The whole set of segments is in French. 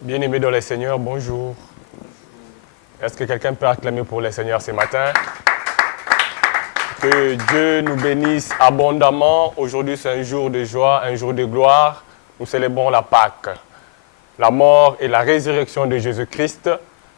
Bien-aimés dans le Seigneur, bonjour. Est-ce que quelqu'un peut acclamer pour le Seigneur ce matin? Que Dieu nous bénisse abondamment. Aujourd'hui, c'est un jour de joie, un jour de gloire. Nous célébrons la Pâque, la mort et la résurrection de Jésus-Christ.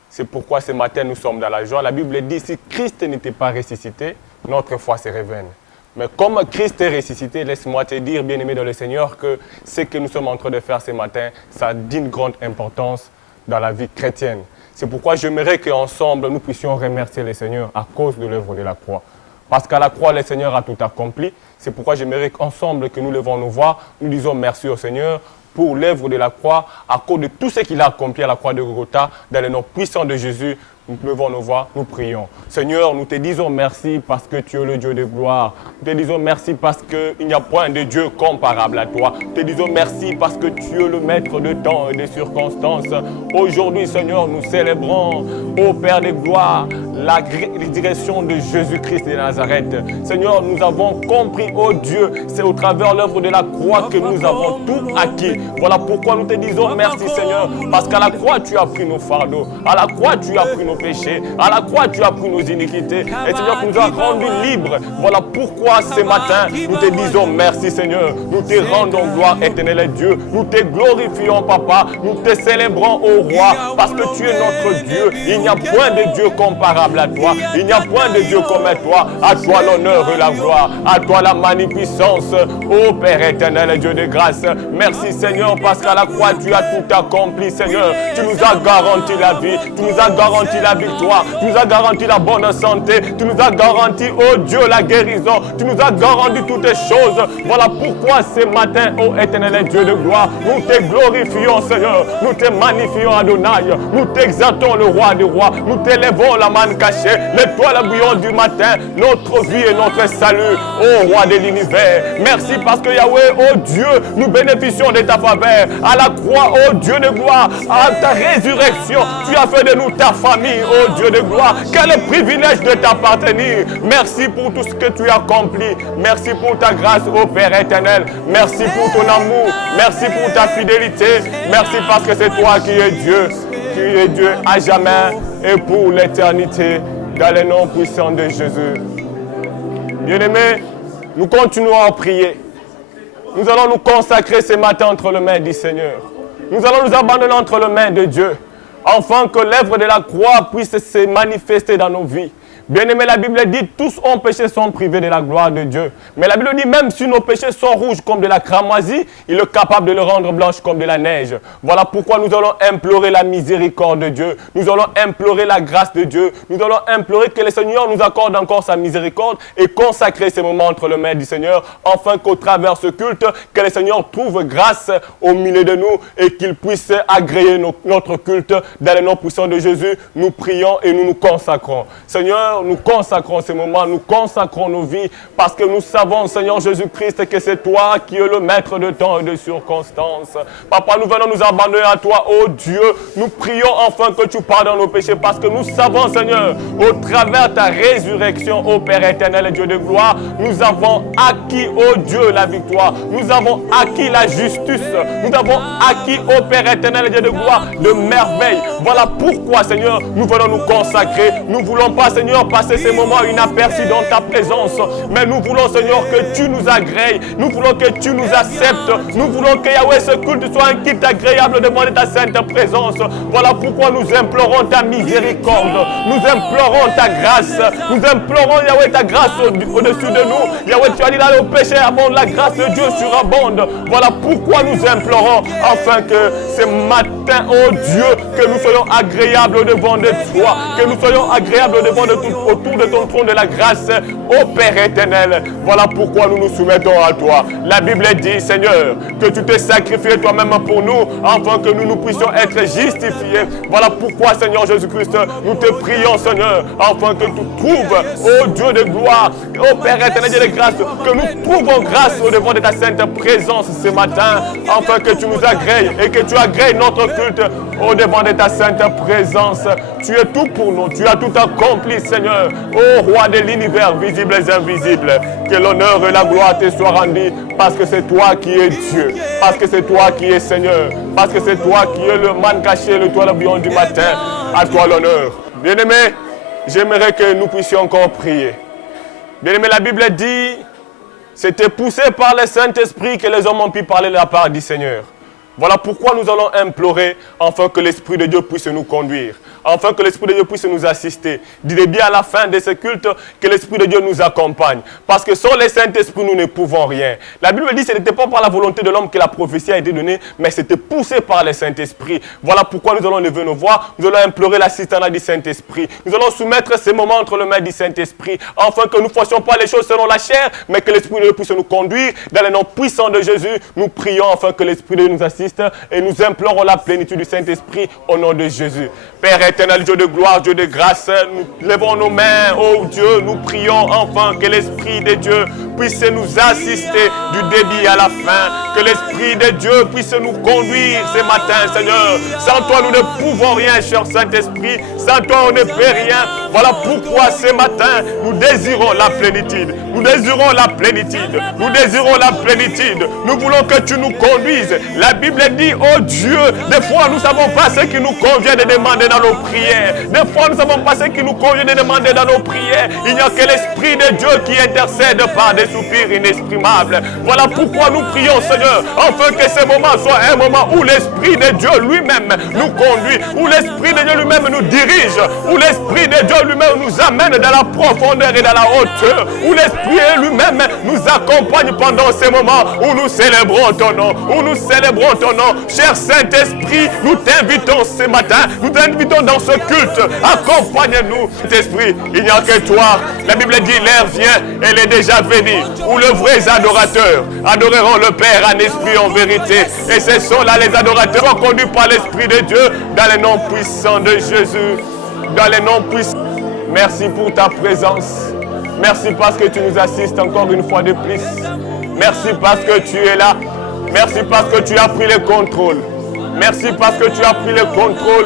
C'est pourquoi ce matin, nous sommes dans la joie. La Bible dit, si Christ n'était pas ressuscité, notre foi serait vaine. Mais comme Christ est ressuscité, laisse-moi te dire, bien-aimé dans le Seigneur, que ce que nous sommes en train de faire ce matin, ça a d'une grande importance dans la vie chrétienne. C'est pourquoi j'aimerais qu'ensemble, nous puissions remercier le Seigneur à cause de l'œuvre de la croix. Parce qu'à la croix, le Seigneur a tout accompli. C'est pourquoi j'aimerais qu'ensemble, que nous levons nos voix, nous disons merci au Seigneur pour l'œuvre de la croix, à cause de tout ce qu'il a accompli à la croix de Golgotha, dans le nom puissant de Jésus. Nous levons nos voix, nous prions. Seigneur, nous te disons merci parce que tu es le Dieu de gloire. Nous te disons merci parce qu'il n'y a point de Dieu comparable à toi. Nous te disons merci parce que tu es le maître de temps et des circonstances. Aujourd'hui, Seigneur, nous célébrons, ô Père de gloire, la direction de Jésus-Christ de Nazareth. Seigneur, nous avons compris, ô Dieu, c'est au travers l'œuvre de la croix que nous avons tout acquis. Voilà pourquoi nous te disons merci, Seigneur, parce qu'à la croix, tu as pris nos fardeaux. À la croix, tu as pris nos péchés. À la croix, tu as pris nos iniquités. Et Seigneur, tu nous as rendus libres. Voilà pourquoi ce matin, nous te disons merci, Seigneur. Nous te rendons gloire, éternel Dieu. Nous te glorifions, Papa. Nous te célébrons, ô Roi, parce que tu es notre Dieu. Il n'y a point de Dieu comparable à toi. Il n'y a point de Dieu comme toi. À toi l'honneur et la gloire. À toi la magnificence. Ô Père éternel, Dieu de grâce. Merci, Seigneur, parce qu'à la croix, tu as tout accompli, Seigneur. Tu nous as garanti la vie. Tu nous as garanti la victoire, tu nous as garanti la bonne santé, tu nous as garanti, oh Dieu, la guérison, tu nous as garanti toutes les choses. Voilà pourquoi ce matin, oh éternel Dieu de gloire, nous te glorifions, Seigneur, nous te magnifions, Adonai, nous t'exaltons, le roi des rois, nous t'élevons la manne cachée, l'étoile bouillante du matin, notre vie et notre salut, oh roi de l'univers. Merci parce que Yahweh, oh Dieu, nous bénéficions de ta faveur. À la croix, oh Dieu de gloire, à ta résurrection, tu as fait de nous ta famille, oh Dieu de gloire. Quel privilège de t'appartenir. Merci pour tout ce que tu as accompli. Merci pour ta grâce, ô Père éternel. Merci pour ton amour. Merci pour ta fidélité. Merci parce que c'est toi qui es Dieu. Tu es Dieu à jamais et pour l'éternité. Dans le nom puissant de Jésus. Bien-aimés, nous continuons à prier. Nous allons nous consacrer ce matin entre les mains du Seigneur. Nous allons nous abandonner entre les mains de Dieu, afin que l'œuvre de la croix puisse se manifester dans nos vies. Bien-aimé, la Bible dit, tous ont péché, sont privés de la gloire de Dieu. Mais la Bible dit, même si nos péchés sont rouges comme de la cramoisie, il est capable de le rendre blanche comme de la neige. Voilà pourquoi nous allons implorer la miséricorde de Dieu. Nous allons implorer la grâce de Dieu. Nous allons implorer que le Seigneur nous accorde encore sa miséricorde et consacrer ces moments entre les mains du Seigneur, afin qu'au travers ce culte, que le Seigneur trouve grâce au milieu de nous et qu'il puisse agréer notre culte. Dans le nom puissant de Jésus, nous prions et nous nous consacrons. Seigneur, nous consacrons ces moments, nous consacrons nos vies, parce que nous savons, Seigneur Jésus-Christ, que c'est toi qui es le maître de temps et de circonstances. Papa, nous venons nous abandonner à toi, ô Dieu. Nous prions enfin que tu pardonnes nos péchés, parce que nous savons, Seigneur, au travers ta résurrection, ô Père éternel et Dieu de gloire, nous avons acquis, ô Dieu, la victoire. Nous avons acquis la justice. Nous avons acquis, ô Père éternel et Dieu de gloire, de merveilles. Voilà pourquoi, Seigneur, nous venons nous consacrer. Nous ne voulons pas, Seigneur, passer ces moments inaperçus dans ta présence. Mais nous voulons, Seigneur, que tu nous agrées. Nous voulons que tu nous acceptes. Nous voulons que Yahweh, ce culte soit un culte agréable devant ta sainte présence. Voilà pourquoi nous implorons ta miséricorde. Nous implorons ta grâce. Nous implorons, Yahweh, ta grâce au-dessus de nous. Yahweh, tu as dit là, le péché abonde, la grâce de Dieu surabonde. Voilà pourquoi nous implorons, afin que ce matin, oh Dieu, que nous soyons agréables devant de toi. Que nous soyons agréables devant de tout, autour de ton trône de la grâce, ô Père éternel. Voilà pourquoi nous nous soumettons à toi. La Bible dit, Seigneur, que tu t'es sacrifié toi-même pour nous, afin que nous puissions être justifiés. Voilà pourquoi, Seigneur Jésus-Christ, nous te prions, Seigneur, afin que tu trouves, ô Dieu de gloire, ô Père éternel de grâce, que nous trouvons grâce au devant de ta sainte présence ce matin, afin que tu nous agrées et que tu agrées notre culte au devant de ta sainte présence. Tu es tout pour nous, tu as tout accompli, Seigneur. Seigneur, ô roi de l'univers, visible et invisible, que l'honneur et la gloire te soient rendus, parce que c'est toi qui es Dieu, parce que c'est toi qui es Seigneur, parce que c'est toi qui es le man caché, le toit brillant du matin. À toi l'honneur. Bien-aimé, j'aimerais que nous puissions encore prier. Bien-aimé, la Bible dit, c'était poussé par le Saint-Esprit que les hommes ont pu parler de la part du Seigneur. Voilà pourquoi nous allons implorer afin que l'Esprit de Dieu puisse nous conduire, afin que l'Esprit de Dieu puisse nous assister. Du début à la fin de ce culte, que l'Esprit de Dieu nous accompagne. Parce que sans le Saint-Esprit, nous ne pouvons rien. La Bible dit que ce n'était pas par la volonté de l'homme que la prophétie a été donnée, mais c'était poussé par le Saint-Esprit. Voilà pourquoi nous allons lever nos voix, nous allons implorer l'assistance du Saint-Esprit. Nous allons soumettre ces moments entre les mains du Saint-Esprit, afin que nous ne fassions pas les choses selon la chair, mais que l'Esprit de Dieu puisse nous conduire. Dans le nom puissant de Jésus, nous prions afin que l'Esprit de Dieu nous assiste. Et nous implorons la plénitude du Saint-Esprit au nom de Jésus. Père éternel, Dieu de gloire, Dieu de grâce, nous levons nos mains, ô Dieu, nous prions enfin que l'Esprit de Dieu puisse nous assister du début à la fin, que l'Esprit de Dieu puisse nous conduire ce matin, Seigneur. Sans toi, nous ne pouvons rien, cher Saint-Esprit. Sans toi, on ne fait rien. Voilà pourquoi ce matin, nous désirons la plénitude. Nous désirons la plénitude. Nous désirons la plénitude. Nous voulons que tu nous conduises. La Bible dit, oh Dieu, des fois nous ne savons pas ce qui nous convient de demander dans nos prières. Des fois nous ne savons pas ce qui nous convient de demander dans nos prières. Il n'y a que l'Esprit de Dieu qui intercède par des soupirs inexprimables. Voilà pourquoi nous prions, Seigneur, afin que ce moment soit un moment où l'Esprit de Dieu lui-même nous conduit, où l'Esprit de Dieu lui-même nous dirige, où l'Esprit de Dieu lui-même nous amène dans la profondeur et dans la hauteur, où l'Esprit lui-même nous accompagne pendant ces moments où nous célébrons ton nom, où nous célébrons ton nom. Cher Saint-Esprit, nous t'invitons ce matin, nous t'invitons dans ce culte. Accompagne-nous, Saint-Esprit. Il n'y a que toi. La Bible dit, l'heure vient, elle est déjà venue, où les vrais adorateurs adoreront le Père en esprit, en vérité. Et ce sont là les adorateurs conduits par l'Esprit de Dieu, dans le nom puissant de Jésus. Dans le nom puissant. Merci pour ta présence. Merci parce que tu nous assistes encore une fois de plus. Merci parce que tu es là. Merci parce que tu as pris le contrôle. Merci parce que tu as pris le contrôle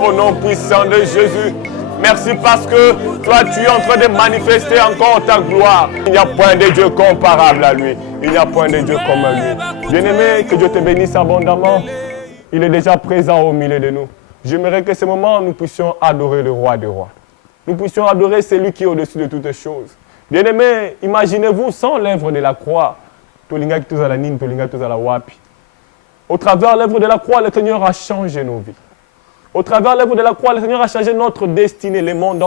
au nom puissant de Jésus. Merci parce que toi tu es en train de manifester encore ta gloire. Il n'y a point de Dieu comparable à lui. Il n'y a point de Dieu comme lui. Bien-aimé, que Dieu te bénisse abondamment. Il est déjà présent au milieu de nous. J'aimerais que ce moment nous puissions adorer le roi des rois. Nous puissions adorer celui qui est au-dessus de toutes choses. Bien-aimé, imaginez-vous sans l'œuvre de la croix. Au travers de l'œuvre de la croix, le Seigneur a changé nos vies. Au travers de l'œuvre de la croix, le Seigneur a changé notre destinée. Le monde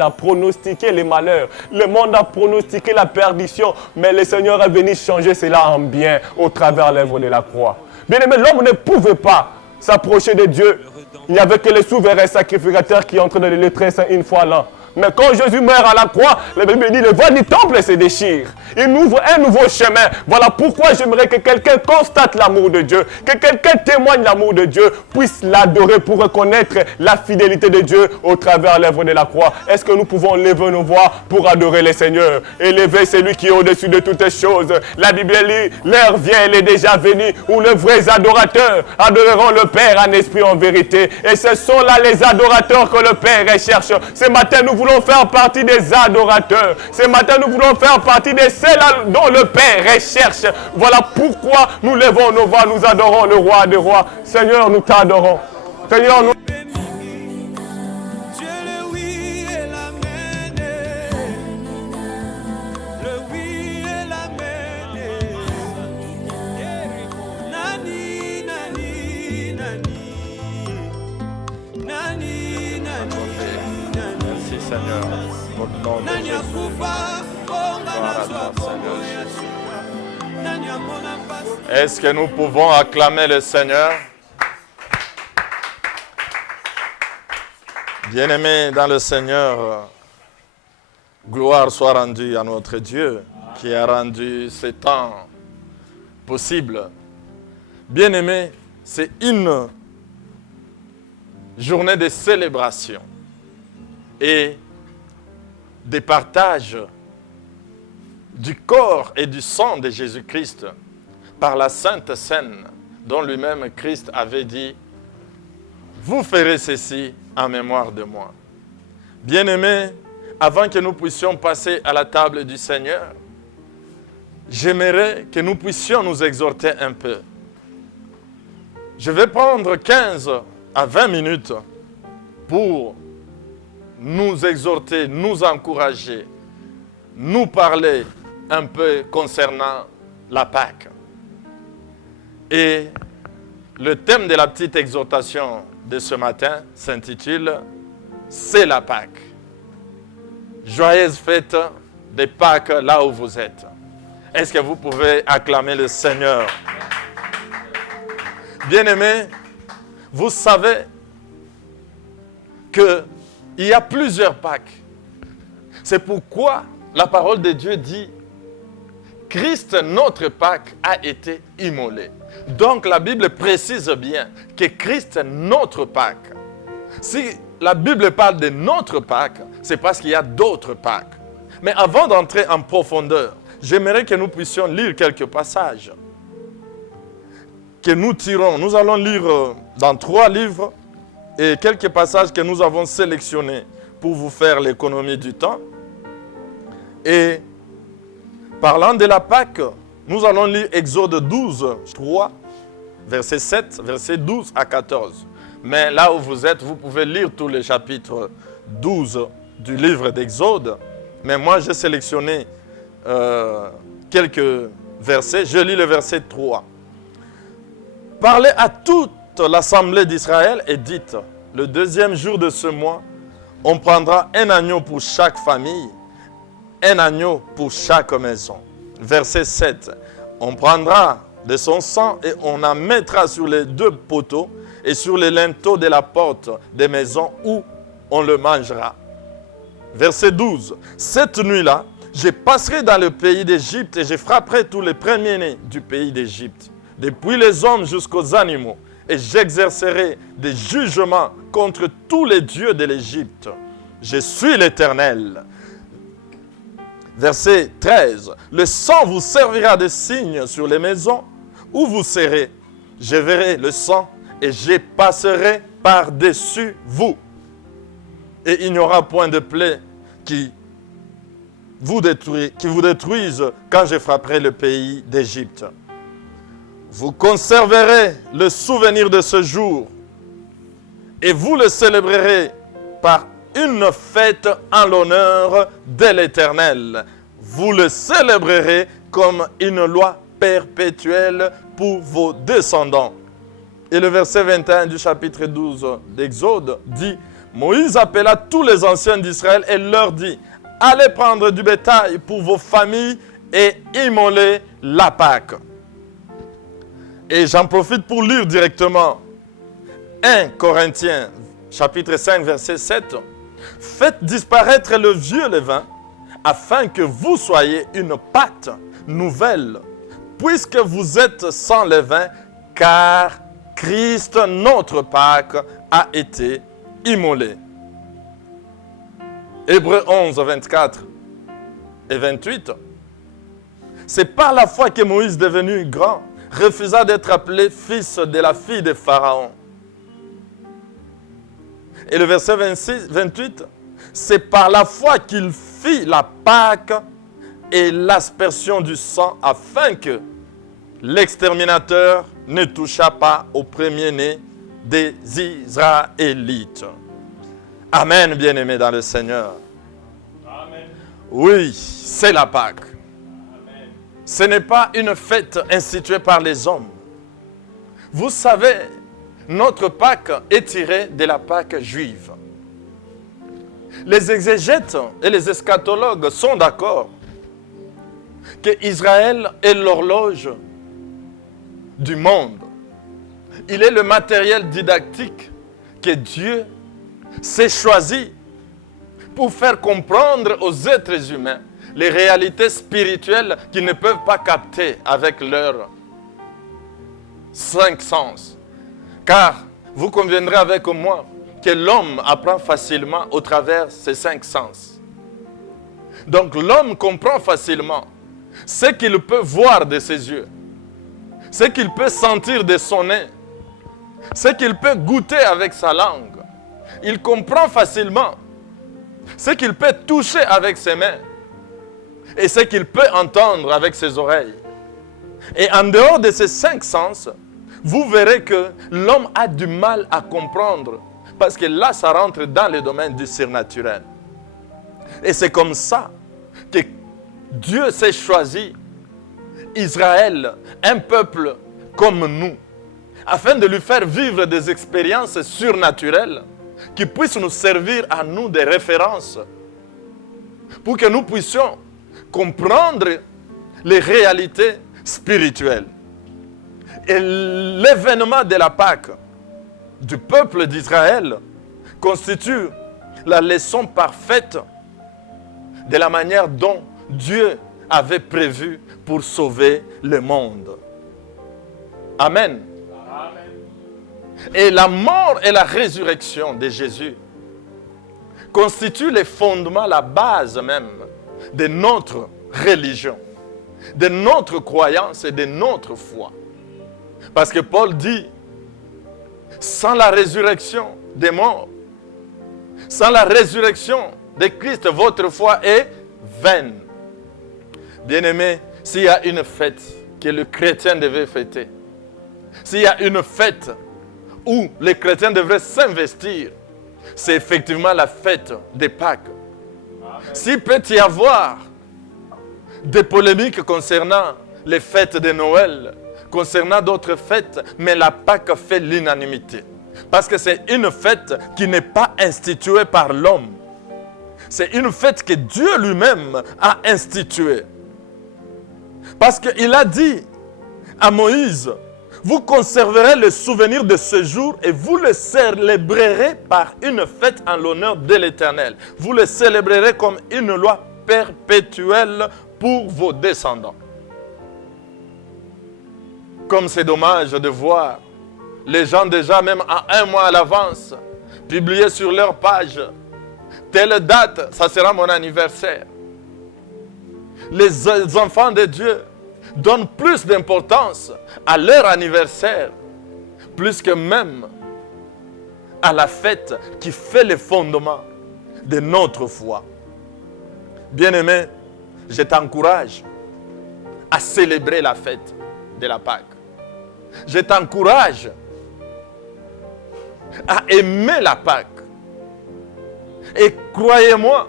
a pronostiqué les malheurs. Le monde a pronostiqué la perdition. Mais le Seigneur est venu changer cela en bien au travers de l'œuvre de la croix. Bien-aimé, l'homme ne pouvait pas s'approcher de Dieu. Il n'y avait que le souverain sacrificateur qui entrait dans le lieu très saint une fois l'an. Mais quand Jésus meurt à la croix, la Bible dit le voile du temple se déchire. Il ouvre un nouveau chemin. Voilà pourquoi j'aimerais que quelqu'un constate l'amour de Dieu, que quelqu'un témoigne l'amour de Dieu, puisse l'adorer pour reconnaître la fidélité de Dieu au travers de l'œuvre de la croix. Est-ce que nous pouvons lever nos voix pour adorer le Seigneur, élever celui qui est au-dessus de toutes choses? La Bible dit, l'heure vient, elle est déjà venue, où les vrais adorateurs adoreront le Père en esprit, en vérité. Et ce sont là les adorateurs que le Père recherche. Ce matin, nous voulons faire partie des adorateurs. Ce matin, nous voulons faire partie de ceux dont le Père recherche. Voilà pourquoi nous levons nos voix, nous adorons le roi des rois. Seigneur, nous t'adorons. Seigneur, nous... Seigneur, au nom de Jésus. Est-ce que nous pouvons acclamer le Seigneur? Bien-aimés dans le Seigneur, gloire soit rendue à notre Dieu qui a rendu ce temps possible. Bien-aimés, c'est une journée de célébration et des partages du corps et du sang de Jésus-Christ par la Sainte Seine dont lui-même Christ avait dit « Vous ferez ceci en mémoire de moi ». Bien-aimés, avant que nous puissions passer à la table du Seigneur, j'aimerais que nous puissions nous exhorter un peu. Je vais prendre 15 à 20 minutes pour nous exhorter, nous encourager, nous parler un peu concernant la Pâque. Et le thème de la petite exhortation de ce matin s'intitule « C'est la Pâque ». Joyeuse fête des Pâques là où vous êtes. Est-ce que vous pouvez acclamer le Seigneur? Bien-aimés, vous savez qu'il y a plusieurs Pâques. C'est pourquoi la parole de Dieu dit « Christ, notre Pâque, a été immolé ». Donc la Bible précise bien que Christ, notre Pâque. Si la Bible parle de notre Pâque, c'est parce qu'il y a d'autres Pâques. Mais avant d'entrer en profondeur, j'aimerais que nous puissions lire quelques passages que nous tirons. Nous allons lire dans 3 livres et quelques passages que nous avons sélectionnés pour vous faire l'économie du temps. Et parlant de la Pâque, nous allons lire Exode 12, 3, verset 7, verset 12 à 14. Mais là où vous êtes, vous pouvez lire tous les chapitres 12 du livre d'Exode. Mais moi, j'ai sélectionné quelques versets. Je lis le verset 3. « Parlez à toute l'assemblée d'Israël et dites, le 2e jour de ce mois, on prendra un agneau pour chaque famille, un agneau pour chaque maison. » Verset 7. « On prendra de son sang et on en mettra sur les 2 poteaux et sur les linteaux de la porte des maisons où on le mangera. » Verset 12. « Cette nuit-là, je passerai dans le pays d'Égypte et je frapperai tous les premiers-nés du pays d'Égypte, depuis les hommes jusqu'aux animaux, et j'exercerai des jugements contre tous les dieux de l'Égypte. Je suis l'Éternel. » Verset 13. « Le sang vous servira de signe sur les maisons où vous serez. Je verrai le sang et je passerai par-dessus vous. Et il n'y aura point de plaie qui vous détruise quand je frapperai le pays d'Égypte. Vous conserverez le souvenir de ce jour et vous le célébrerez par une fête en l'honneur de l'Éternel. Vous le célébrerez comme une loi perpétuelle pour vos descendants. » Et le verset 21 du chapitre 12 d'Exode dit « Moïse appela tous les anciens d'Israël et leur dit « Allez prendre du bétail pour vos familles et immoler la Pâque. » Et j'en profite pour lire directement 1 Corinthiens chapitre 5 verset 7. « Faites disparaître le vieux levain afin que vous soyez une pâte nouvelle, puisque vous êtes sans levain, car Christ, notre Pâque, a été immolé. » Hébreux 11, 24 et 28. C'est par la foi que Moïse, devenu grand, refusa d'être appelé fils de la fille de Pharaon. Et le verset 28, c'est par la foi qu'il fit la Pâque et l'aspersion du sang afin que l'exterminateur ne toucha pas au premier-né des Israélites. Amen, bien-aimés dans le Seigneur. Amen. Oui, c'est la Pâque. Amen. Ce n'est pas une fête instituée par les hommes. Vous savez, notre Pâque est tirée de la Pâque juive. Les exégètes et les eschatologues sont d'accord que Israël est l'horloge du monde. Il est le matériel didactique que Dieu s'est choisi pour faire comprendre aux êtres humains les réalités spirituelles qu'ils ne peuvent pas capter avec leurs 5 sens. Car vous conviendrez avec moi que l'homme apprend facilement au travers ses 5 sens. Donc l'homme comprend facilement ce qu'il peut voir de ses yeux, ce qu'il peut sentir de son nez, ce qu'il peut goûter avec sa langue. Il comprend facilement ce qu'il peut toucher avec ses mains et ce qu'il peut entendre avec ses oreilles. Et en dehors de ces 5 sens, vous verrez que l'homme a du mal à comprendre parce que là, ça rentre dans le domaine du surnaturel. Et c'est comme ça que Dieu s'est choisi Israël, un peuple comme nous, afin de lui faire vivre des expériences surnaturelles qui puissent nous servir à nous de références pour que nous puissions comprendre les réalités spirituelles. Et l'événement de la Pâque du peuple d'Israël constitue la leçon parfaite de la manière dont Dieu avait prévu pour sauver le monde. Amen. Et la mort et la résurrection de Jésus constituent les fondements, la base même de notre religion, de notre croyance et de notre foi. Parce que Paul dit, sans la résurrection des morts, sans la résurrection de Christ, votre foi est vaine. Bien-aimés, s'il y a une fête que le chrétien devait fêter, s'il y a une fête où les chrétiens devraient s'investir, c'est effectivement la fête des Pâques. S'il peut y avoir des polémiques concernant les fêtes de Noël, concernant d'autres fêtes, mais la Pâque fait l'unanimité. Parce que c'est une fête qui n'est pas instituée par l'homme. C'est une fête que Dieu lui-même a instituée. Parce qu'il a dit à Moïse, vous conserverez le souvenir de ce jour et vous le célébrerez par une fête en l'honneur de l'Éternel. Vous le célébrerez comme une loi perpétuelle pour vos descendants. Comme c'est dommage de voir les gens déjà, même à 1 mois à l'avance, publier sur leur page, telle date, ça sera mon anniversaire. Les enfants de Dieu donnent plus d'importance à leur anniversaire, plus que même à la fête qui fait le fondement de notre foi. Bien-aimé, je t'encourage à célébrer la fête de la Pâque. Je t'encourage à aimer la Pâque. Et croyez-moi,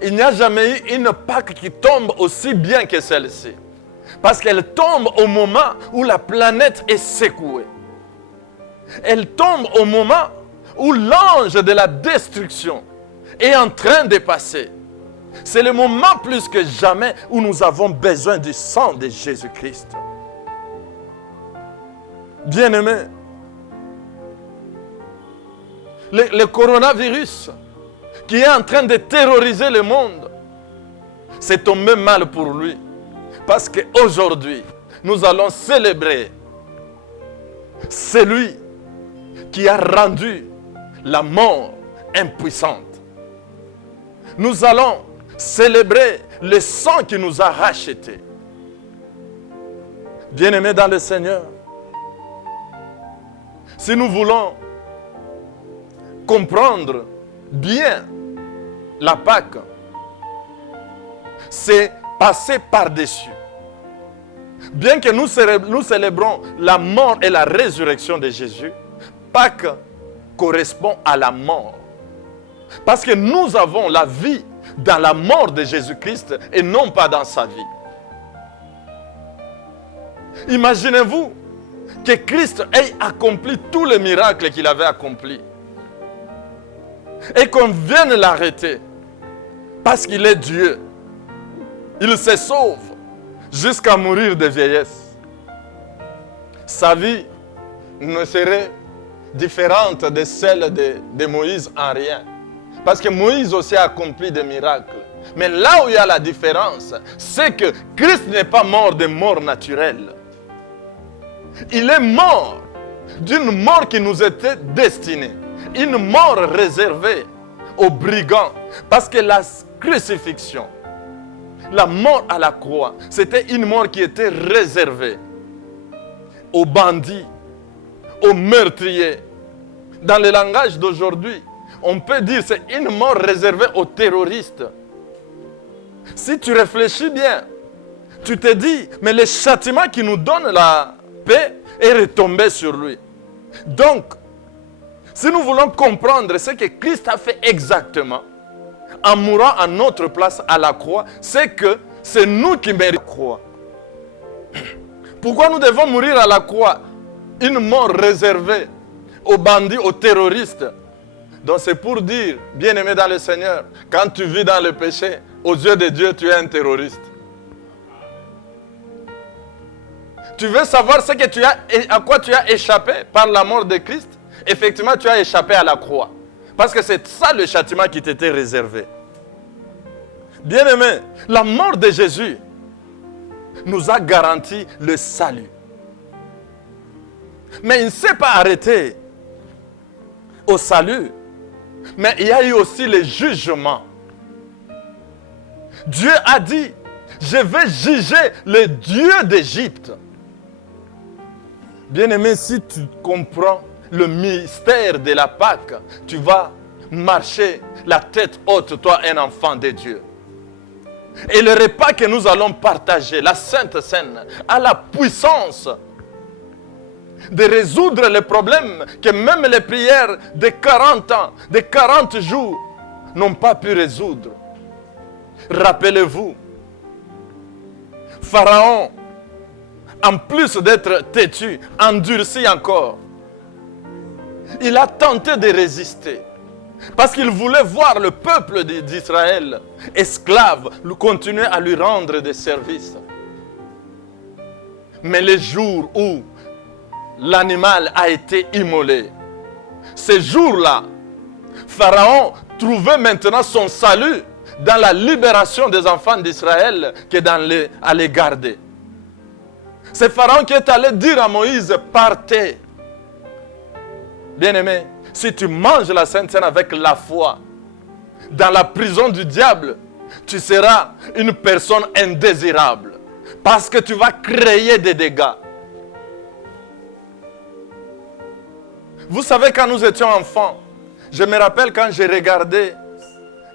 il n'y a jamais eu une Pâque qui tombe aussi bien que celle-ci. Parce qu'elle tombe au moment où la planète est secouée. Elle tombe au moment où l'ange de la destruction est en train de passer. C'est le moment plus que jamais où nous avons besoin du sang de Jésus-Christ. Bien-aimés, le coronavirus qui est en train de terroriser le monde, c'est tombé mal pour lui. Parce qu'aujourd'hui, nous allons célébrer celui qui a rendu la mort impuissante. Nous allons célébrer le sang qui nous a rachetés. Bien-aimés dans le Seigneur, si nous voulons comprendre bien la Pâque, c'est passer par-dessus. Bien que nous célébrons la mort et la résurrection de Jésus, Pâques correspond à la mort. Parce que nous avons la vie dans la mort de Jésus-Christ et non pas dans sa vie. Imaginez-vous que Christ ait accompli tous les miracles qu'il avait accomplis et qu'on vienne l'arrêter parce qu'il est Dieu. Il se sauve jusqu'à mourir de vieillesse. Sa vie ne serait différente de celle de Moïse en rien. Parce que Moïse aussi a accompli des miracles. Mais là où il y a la différence, c'est que Christ n'est pas mort de mort naturelle. Il est mort d'une mort qui nous était destinée. Une mort réservée aux brigands. Parce que la crucifixion, la mort à la croix, c'était une mort qui était réservée aux bandits, aux meurtriers. Dans le langage d'aujourd'hui, on peut dire que c'est une mort réservée aux terroristes. Si tu réfléchis bien, tu te dis, mais le châtiment qui nous donne la paix est retombé sur lui. Donc, si nous voulons comprendre ce que Christ a fait exactement, en mourant à notre place à la croix, c'est que c'est nous qui méritons la croix. Pourquoi nous devons mourir à la croix? Une mort réservée aux bandits, aux terroristes. Donc c'est pour dire, bien-aimé dans le Seigneur, quand tu vis dans le péché, aux yeux de Dieu, tu es un terroriste. Tu veux savoir ce que à quoi tu as échappé par la mort de Christ? Effectivement, tu as échappé à la croix. Parce que c'est ça le châtiment qui t'était réservé. Bien-aimé, la mort de Jésus nous a garanti le salut. Mais il ne s'est pas arrêté au salut. Mais il y a eu aussi le jugement. Dieu a dit, je vais juger le Dieu d'Égypte. Bien-aimé, si tu comprends le mystère de la Pâque, tu vas marcher la tête haute, toi, un enfant de Dieu. Et le repas que nous allons partager, la Sainte Seine, a la puissance de résoudre les problèmes que même les prières de 40 ans, de 40 jours, n'ont pas pu résoudre. Rappelez-vous, Pharaon, en plus d'être têtu, endurci encore, il a tenté de résister. Parce qu'il voulait voir le peuple d'Israël, esclave, continuer à lui rendre des services. Mais le jour où l'animal a été immolé, ce jour-là, Pharaon trouvait maintenant son salut dans la libération des enfants d'Israël que à les garder. C'est Pharaon qui est allé dire à Moïse, partez. Bien-aimé, si tu manges la Sainte Seine avec la foi, dans la prison du diable, tu seras une personne indésirable. Parce que tu vas créer des dégâts. Vous savez, quand nous étions enfants, je me rappelle quand j'ai regardé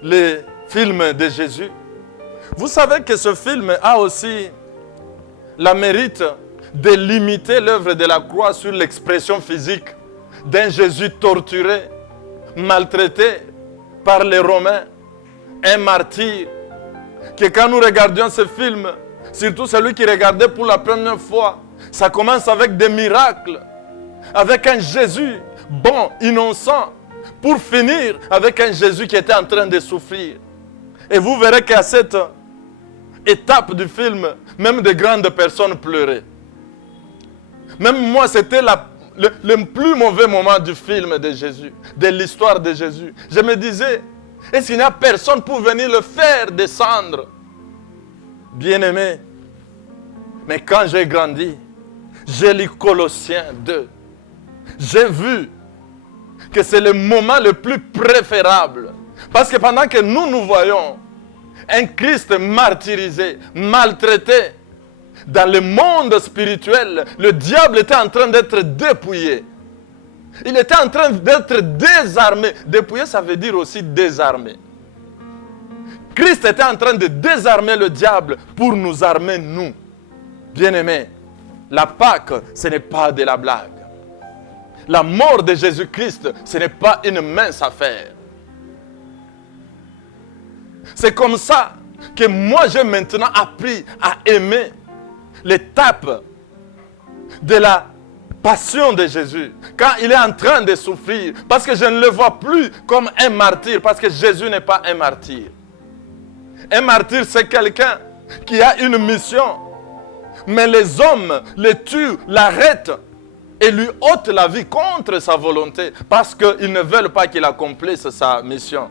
le film de Jésus. Vous savez que ce film a aussi le mérite de limiter l'œuvre de la croix sur l'expression physique d'un Jésus torturé, maltraité par les Romains, un martyr, que quand nous regardions ce film, surtout celui qui regardait pour la première fois, ça commence avec des miracles, avec un Jésus bon, innocent, pour finir avec un Jésus qui était en train de souffrir. Et vous verrez qu'à cette étape du film, même de grandes personnes pleuraient. Même moi, c'était le plus mauvais moment du film de Jésus, de l'histoire de Jésus. Je me disais, est-ce qu'il n'y a personne pour venir le faire descendre? Bien-aimé, mais quand j'ai grandi, j'ai lu Colossiens 2. J'ai vu que c'est le moment le plus préférable. Parce que pendant que nous voyons un Christ martyrisé, maltraité, dans le monde spirituel, le diable était en train d'être dépouillé. Il était en train d'être désarmé. Dépouillé, ça veut dire aussi désarmé. Christ était en train de désarmer le diable pour nous armer, nous. Bien-aimés, la Pâque, ce n'est pas de la blague. La mort de Jésus-Christ, ce n'est pas une mince affaire. C'est comme ça que moi, j'ai maintenant appris à aimer l'étape de la passion de Jésus. Quand il est en train de souffrir, parce que je ne le vois plus comme un martyr, parce que Jésus n'est pas un martyr. Un martyr, c'est quelqu'un qui a une mission, mais les hommes le tuent, l'arrêtent et lui ôtent la vie contre sa volonté, parce qu'ils ne veulent pas qu'il accomplisse sa mission.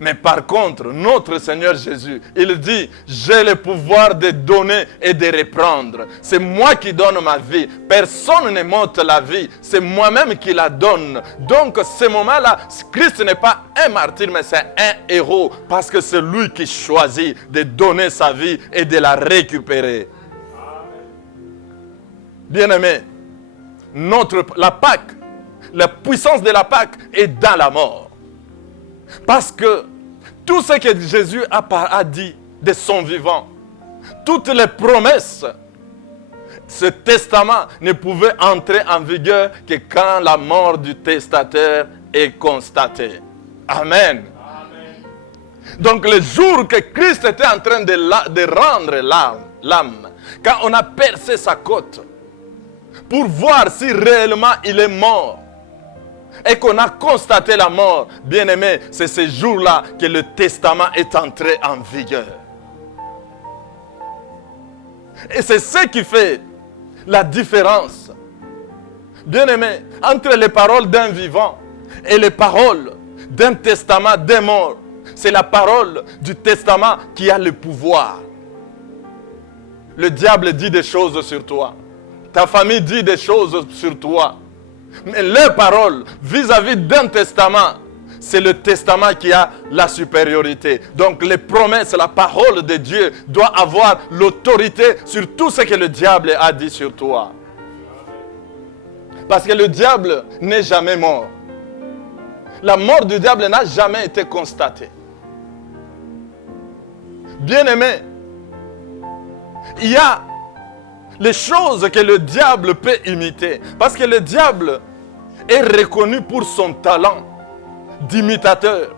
Mais par contre, notre Seigneur Jésus, il dit, j'ai le pouvoir de donner et de reprendre. C'est moi qui donne ma vie. Personne ne m'ôte la vie. C'est moi-même qui la donne. Donc, ce moment-là, Christ n'est pas un martyr, mais c'est un héros. Parce que c'est lui qui choisit de donner sa vie et de la récupérer. Bien-aimé, la Pâque, la puissance de la Pâque est dans la mort. Parce que tout ce que Jésus a dit de son vivant, toutes les promesses, ce testament ne pouvait entrer en vigueur que quand la mort du testateur est constatée. Amen. Donc le jour que Christ était en train de rendre l'âme, quand on a percé sa côte pour voir si réellement il est mort et qu'on a constaté la mort, bien aimé, c'est ce jour-là que le testament est entré en vigueur. Et c'est ce qui fait la différence, bien aimé, entre les paroles d'un vivant et les paroles d'un testament d'un mort. C'est la parole du testament qui a le pouvoir. Le diable dit des choses sur toi. Ta famille dit des choses sur toi. Mais leur parole vis-à-vis d'un testament, c'est le testament qui a la supériorité. Donc les promesses, la parole de Dieu doit avoir l'autorité sur tout ce que le diable a dit sur toi. Parce que le diable n'est jamais mort. La mort du diable n'a jamais été constatée. Bien-aimé, il y a les choses que le diable peut imiter. Parce que le diable est reconnu pour son talent d'imitateur.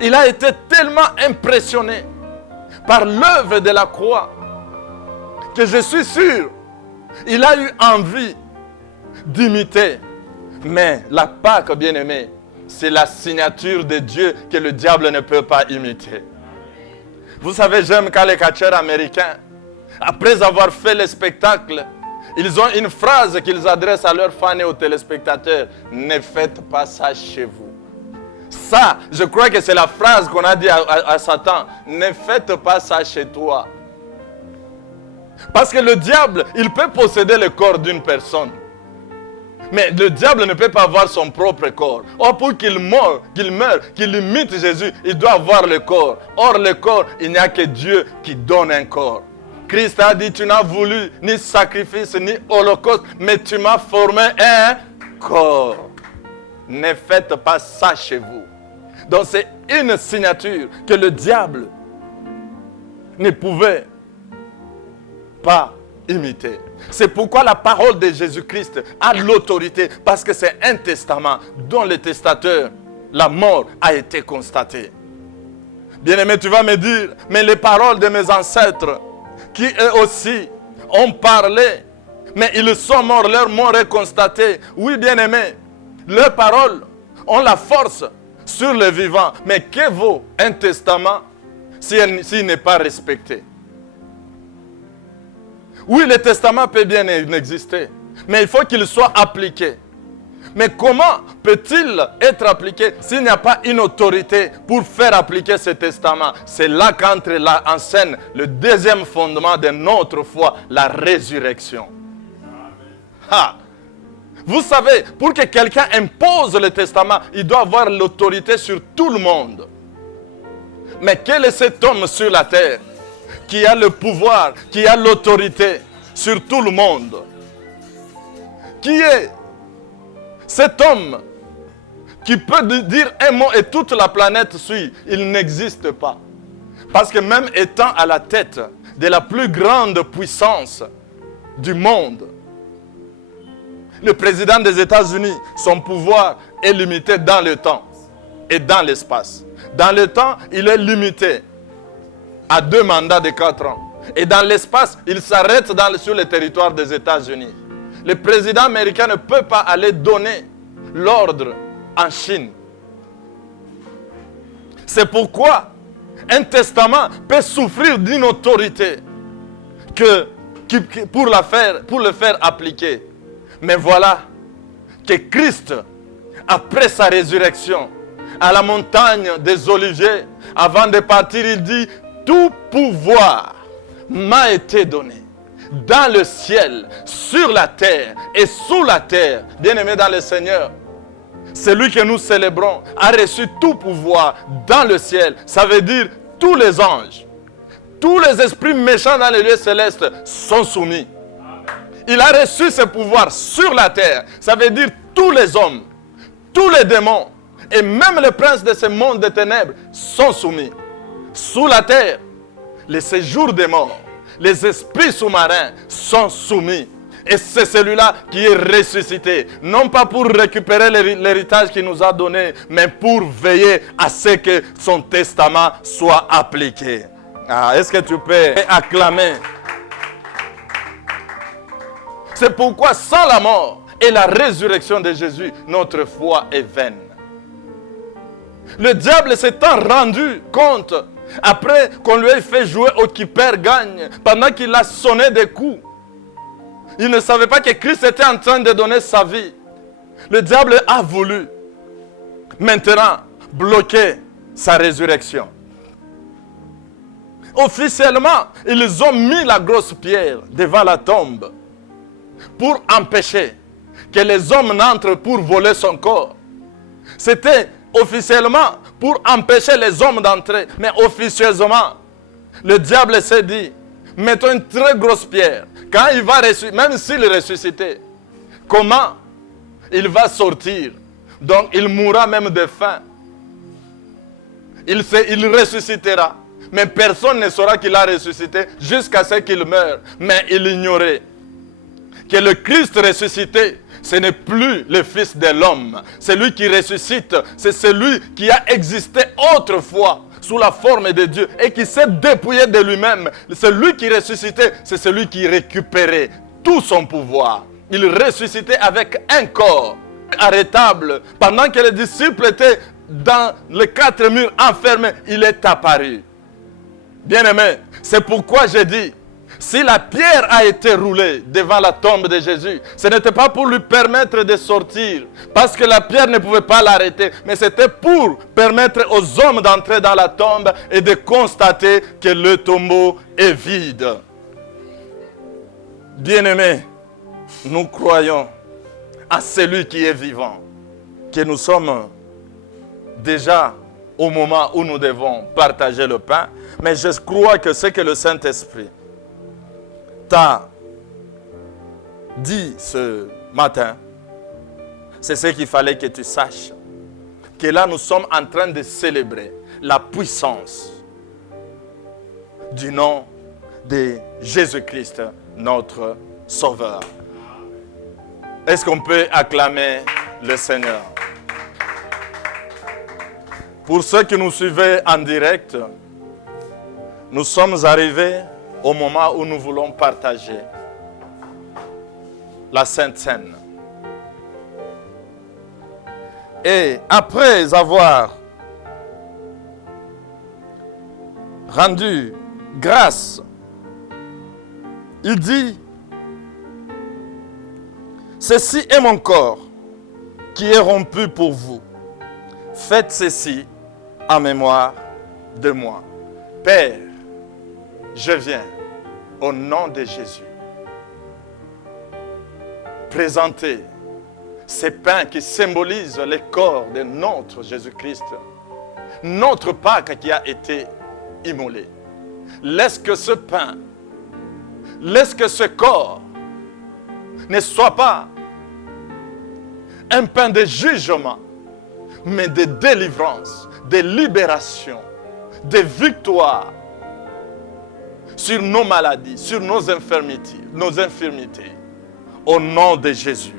Il a été tellement impressionné par l'œuvre de la croix que je suis sûr, il a eu envie d'imiter. Mais la Pâque, bien-aimé, c'est la signature de Dieu que le diable ne peut pas imiter. Vous savez, j'aime quand les catcheurs américains, après avoir fait le spectacle, ils ont une phrase qu'ils adressent à leurs fans et aux téléspectateurs. Ne faites pas ça chez vous. Ça, je crois que c'est la phrase qu'on a dit à Satan. Ne faites pas ça chez toi. Parce que le diable, il peut posséder le corps d'une personne. Mais le diable ne peut pas avoir son propre corps. Or, pour qu'il meure, qu'il imite Jésus, il doit avoir le corps. Or, le corps, il n'y a que Dieu qui donne un corps. Christ a dit, tu n'as voulu ni sacrifice, ni holocauste, mais tu m'as formé un corps. Ne faites pas ça chez vous. Donc, c'est une signature que le diable ne pouvait pas imiter. C'est pourquoi la parole de Jésus-Christ a l'autorité, parce que c'est un testament dont le testateur, la mort, a été constatée. Bien-aimé, tu vas me dire, mais les paroles de mes ancêtres, qui eux aussi ont parlé, mais ils sont morts, leur mort est constatée. Oui, bien-aimé, leurs paroles ont la force sur le vivant. Mais que vaut un testament s'il n'est pas respecté? Oui, le testament peut bien exister, mais il faut qu'il soit appliqué. Mais comment peut-il être appliqué s'il n'y a pas une autorité pour faire appliquer ce testament? C'est là qu'entre en scène le deuxième fondement de notre foi, la résurrection. Ah. Vous savez, pour que quelqu'un impose le testament, il doit avoir l'autorité sur tout le monde. Mais quel est cet homme sur la terre qui a le pouvoir, qui a l'autorité sur tout le monde? Qui est cet homme qui peut dire un mot et toute la planète suit? Il n'existe pas. Parce que même étant à la tête de la plus grande puissance du monde, le président des États-Unis, son pouvoir est limité dans le temps et dans l'espace. Dans le temps, il est limité à 2 mandats de 4 ans. Et dans l'espace, il s'arrête sur le territoire des États-Unis. Le président américain ne peut pas aller donner l'ordre en Chine. C'est pourquoi un testament peut souffrir d'une autorité pour le faire appliquer. Mais voilà que Christ, après sa résurrection, à la montagne des Oliviers, avant de partir, il dit, tout pouvoir m'a été donné dans le ciel, sur la terre et sous la terre. Bien-aimé dans le Seigneur, celui que nous célébrons a reçu tout pouvoir dans le ciel. Ça veut dire tous les anges, tous les esprits méchants dans les lieux célestes sont soumis. Il a reçu ce pouvoir sur la terre. Ça veut dire tous les hommes, tous les démons Et même les princes de ce monde des ténèbres sont soumis. Sous la terre, les séjours des morts, les esprits sous-marins sont soumis. Et c'est celui-là qui est ressuscité. Non pas pour récupérer l'héritage qu'il nous a donné, mais pour veiller à ce que son testament soit appliqué. Ah, est-ce que tu peux acclamer? C'est pourquoi sans la mort et la résurrection de Jésus, notre foi est vaine. Le diable s'étant rendu compte, après qu'on lui ait fait jouer au qui perd gagne, pendant qu'il a sonné des coups, il ne savait pas que Christ était en train de donner sa vie. Le diable a voulu maintenant bloquer sa résurrection. Officiellement, ils ont mis la grosse pierre devant la tombe pour empêcher que les hommes n'entrent pour voler son corps. C'était officiellement pour empêcher les hommes d'entrer. Mais officieusement, le diable s'est dit, mettons une très grosse pierre. Quand il va ressusciter, même s'il est ressuscité, comment il va sortir? Donc il mourra même de faim. Il ressuscitera. Mais personne ne saura qu'il a ressuscité jusqu'à ce qu'il meure. Mais il ignorait que le Christ ressuscité, ce n'est plus le Fils de l'homme. Celui qui ressuscite, c'est celui qui a existé autrefois sous la forme de Dieu et qui s'est dépouillé de lui-même. Celui qui ressuscitait, c'est celui qui récupérait tout son pouvoir. Il ressuscitait avec un corps arrêtable. Pendant que les disciples étaient dans les 4 murs enfermés, il est apparu. Bien-aimé, c'est pourquoi j'ai dit, si la pierre a été roulée devant la tombe de Jésus, ce n'était pas pour lui permettre de sortir, parce que la pierre ne pouvait pas l'arrêter, mais c'était pour permettre aux hommes d'entrer dans la tombe et de constater que le tombeau est vide. Bien-aimés, nous croyons à celui qui est vivant, que nous sommes déjà au moment où nous devons partager le pain, mais je crois que ce que le Saint-Esprit t'a dit ce matin, c'est ce qu'il fallait que tu saches. Que là, nous sommes en train de célébrer la puissance du nom de Jésus-Christ, notre Sauveur. Est-ce qu'on peut acclamer le Seigneur? Pour ceux qui nous suivaient en direct, nous sommes arrivés au moment où nous voulons partager la Sainte Seine. Et après avoir rendu grâce, il dit, ceci est mon corps qui est rompu pour vous. Faites ceci en mémoire de moi. Père, je viens au nom de Jésus présenter ces pains qui symbolisent le corps de notre Jésus-Christ, notre Pâque qui a été immolé. Laisse que ce pain, laisse que ce corps ne soit pas un pain de jugement, mais de délivrance, de libération, de victoire sur nos maladies, sur nos infirmités, au nom de Jésus.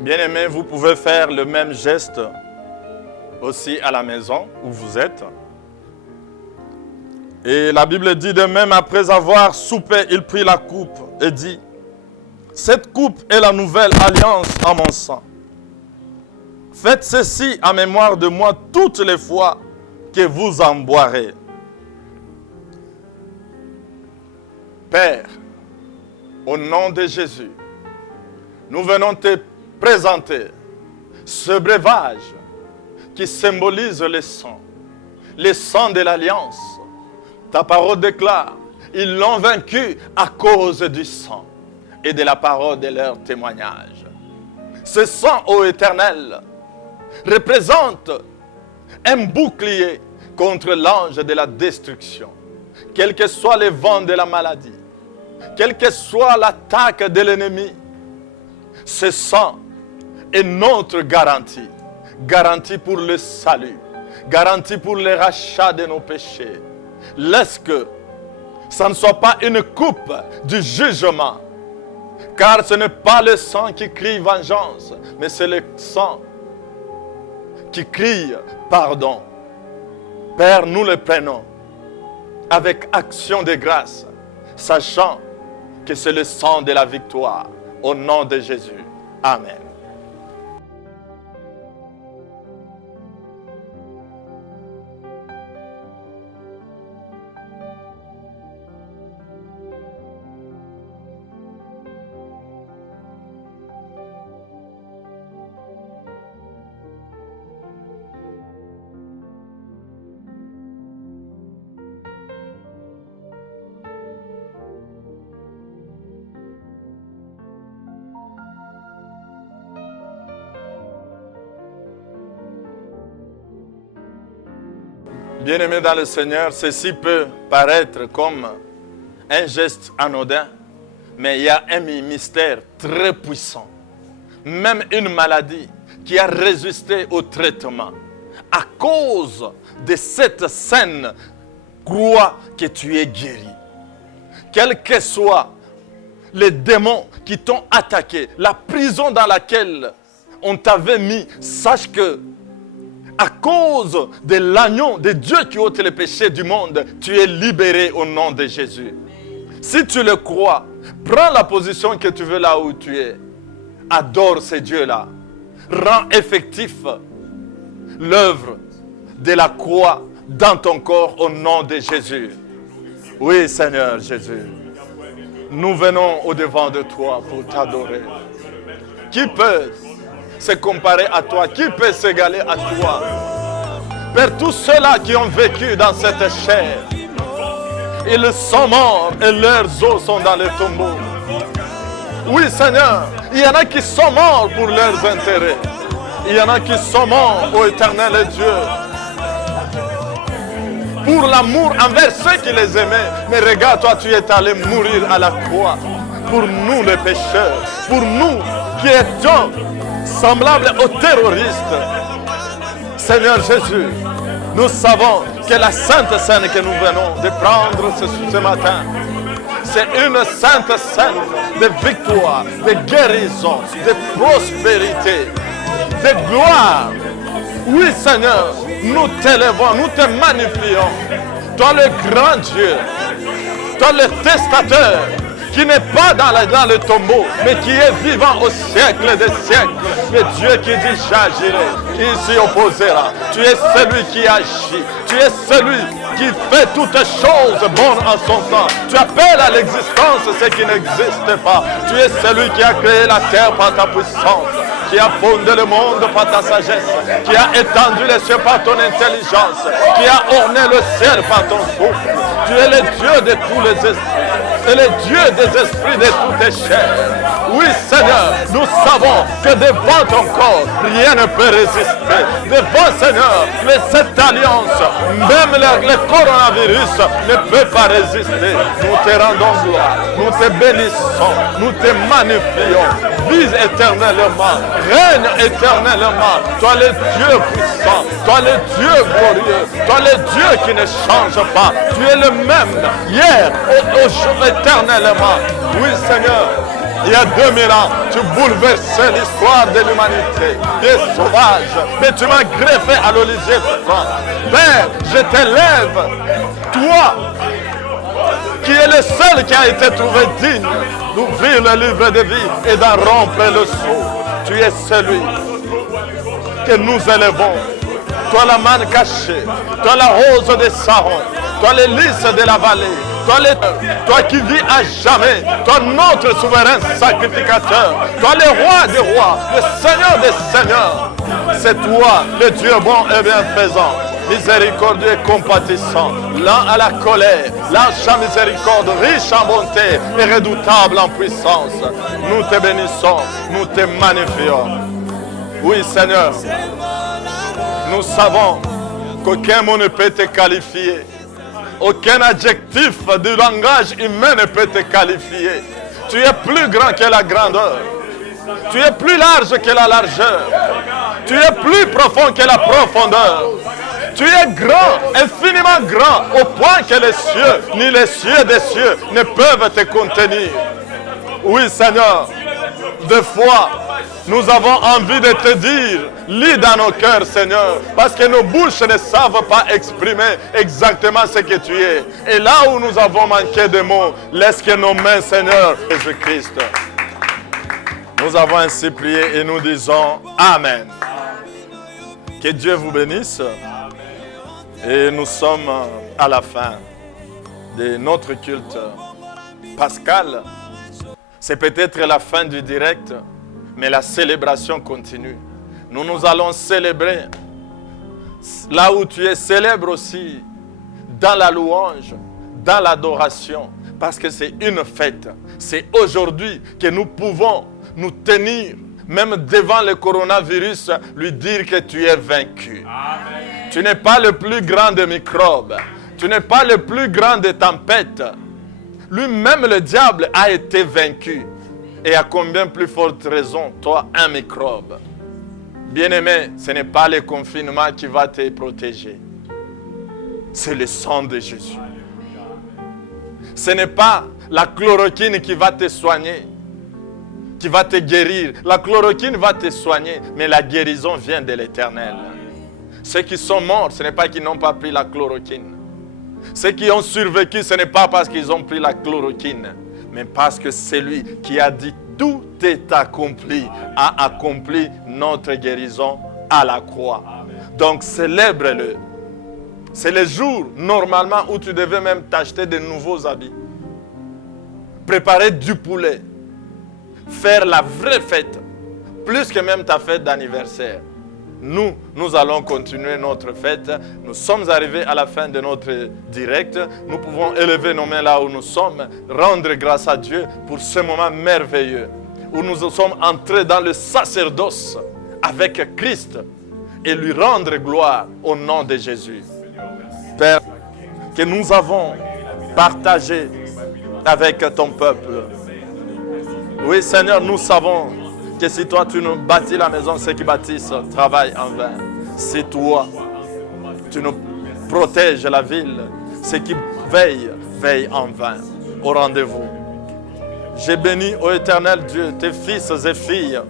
Bien-aimés, vous pouvez faire le même geste aussi à la maison où vous êtes. Et la Bible dit de même, après avoir soupé, il prit la coupe et dit, cette coupe est la nouvelle alliance en mon sang. Faites ceci en mémoire de moi toutes les fois que vous en boirez. Père, au nom de Jésus, nous venons te présenter ce breuvage qui symbolise le sang de l'alliance Ta parole déclare, ils l'ont vaincu à cause du sang et de la parole de leur témoignage. Ce sang, ô Éternel, représente un bouclier contre l'ange de la destruction. Quels que soient les vents de la maladie, quelle que soit l'attaque de l'ennemi, ce sang est notre garantie. Garantie pour le salut, garantie pour le rachat de nos péchés. Laisse que ça ne soit pas une coupe du jugement, car ce n'est pas le sang qui crie vengeance, mais c'est le sang qui crie pardon. Père, nous le prenons avec action de grâce, sachant que c'est le sang de la victoire. Au nom de Jésus. Amen. Bien-aimés dans le Seigneur, ceci peut paraître comme un geste anodin, mais il y a un mystère très puissant. Même une maladie qui a résisté au traitement, à cause de cette scène, crois que tu es guéri. Quels que soient les démons qui t'ont attaqué, la prison dans laquelle on t'avait mis, sache que à cause de l'agneau de Dieu qui ôte les péchés du monde, tu es libéré au nom de Jésus. Si tu le crois, prends la position que tu veux là où tu es. Adore ce Dieu-là. Rends effectif l'œuvre de la croix dans ton corps au nom de Jésus. Oui, Seigneur Jésus. Nous venons au-devant de toi pour t'adorer. Qui peut se comparer à toi? Qui peut s'égaler à toi? Père, tous ceux-là qui ont vécu dans cette chair, ils sont morts et leurs os sont dans les tombeaux. Oui, Seigneur, il y en a qui sont morts pour leurs intérêts. Il y en a qui sont morts, ô Éternel Dieu, pour l'amour envers ceux qui les aimaient. Mais regarde, toi, tu es allé mourir à la croix pour nous les pécheurs, pour nous qui étions semblables aux terroristes. Seigneur Jésus, nous savons que la Sainte Seine que nous venons de prendre ce matin, c'est une Sainte Seine de victoire, de guérison, de prospérité, de gloire. Oui, Seigneur, nous t'élevons, nous te magnifions. Toi le grand Dieu, toi le testateur, qui n'est pas dans le tombeau, mais qui est vivant au siècle des siècles. Le Dieu qui dit j'agirai, qui s'y opposera. Tu es celui qui agit. Tu es celui qui fait toutes choses bonnes en son temps. Tu appelles à l'existence ce qui n'existe pas. Tu es celui qui a créé la terre par ta puissance, qui a fondé le monde par ta sagesse, qui a étendu les cieux par ton intelligence, qui a orné le ciel par ton souffle. Tu es le Dieu de tous les esprits, et le Dieu des esprits de toutes les chairs. Oui, Seigneur, nous savons que devant ton corps, rien ne peut résister. Devant, Seigneur, cette alliance, même le coronavirus ne peut pas résister. Nous te rendons gloire, nous te bénissons, nous te magnifions. Vise éternellement, règne éternellement. Toi le Dieu puissant, toi le Dieu glorieux, toi le Dieu qui ne change pas. Tu es le même hier, aujourd'hui, éternellement. Oui, Seigneur. Il y a 2000 ans, tu bouleversais l'histoire de l'humanité, des sauvages, mais tu m'as greffé à l'Olivier franc. Père, je t'élève, toi, qui es le seul qui a été trouvé digne d'ouvrir le livre de vie et d'en rompre le sceau. Tu es celui que nous élevons. Toi la manne cachée, toi la rose des Saron, toi les lys de la vallée, toi qui vis à jamais, toi notre souverain sacrificateur, toi le roi des rois, le Seigneur des seigneurs. C'est toi le Dieu bon et bienfaisant. miséricordieux et compatissant, lent à la colère, lâche en miséricorde, riche en bonté et redoutable en puissance. Nous te bénissons, nous te magnifions. Oui, Seigneur, nous savons qu'aucun mot ne peut te qualifier. Aucun adjectif du langage humain ne peut te qualifier. Tu es plus grand que la grandeur. Tu es plus large que la largeur. Tu es plus profond que la profondeur. Tu es grand, infiniment grand, au point que les cieux, ni les cieux des cieux, ne peuvent te contenir. Oui, Seigneur, des fois, nous avons envie de te dire, lis dans nos cœurs, Seigneur, parce que nos bouches ne savent pas exprimer exactement ce que tu es. Et là où nous avons manqué de mots, laisse que nos mains, Seigneur, Jésus-Christ. Nous avons ainsi prié et nous disons Amen. Que Dieu vous bénisse. Et nous sommes à la fin de notre culte pascal. C'est peut-être la fin du direct, mais la célébration continue. Nous allons célébrer là où tu es, célèbre aussi dans la louange, dans l'adoration, parce que c'est une fête. C'est aujourd'hui que nous pouvons nous tenir, même devant le coronavirus, lui dire que tu es vaincu. Amen. Tu n'es pas le plus grand des microbes. Tu n'es pas le plus grand des tempêtes. Lui-même, le diable, a été vaincu. Et à combien plus forte raison, toi, un microbe. Bien-aimé, ce n'est pas le confinement qui va te protéger. C'est le sang de Jésus. Ce n'est pas la chloroquine qui va te soigner, qui va te guérir. La chloroquine va te soigner, mais la guérison vient de l'Éternel. Ceux qui sont morts, ce n'est pas qu'ils n'ont pas pris la chloroquine. Ceux qui ont survécu, ce n'est pas parce qu'ils ont pris la chloroquine, mais parce que celui qui a dit tout est accompli, a accompli notre guérison à la croix. Donc célèbre-le. C'est le jour normalement où tu devais même t'acheter de nouveaux habits, préparer du poulet, faire la vraie fête, plus que même ta fête d'anniversaire. Nous allons continuer notre fête. Nous sommes arrivés à la fin de notre direct. Nous pouvons élever nos mains là où nous sommes, rendre grâce à Dieu pour ce moment merveilleux où nous sommes entrés dans le sacerdoce avec Christ et lui rendre gloire au nom de Jésus. Père, que nous avons partagé avec ton peuple. Oui, Seigneur, nous savons que si toi tu nous bâtis la maison, ceux qui bâtissent travaillent en vain. Si toi tu nous protèges la ville, ceux qui veillent en vain. Au rendez-vous. J'ai béni, ô Éternel Dieu, tes fils et filles,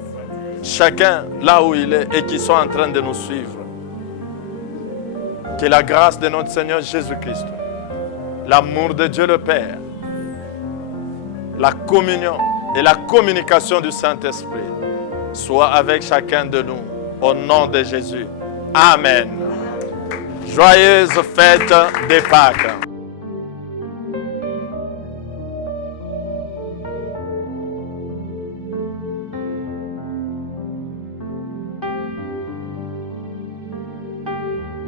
chacun là où il est et qui sont en train de nous suivre. Que la grâce de notre Seigneur Jésus-Christ, l'amour de Dieu le Père, la communion et la communication du Saint-Esprit soit avec chacun de nous, au nom de Jésus. Amen. Joyeuse fête des Pâques.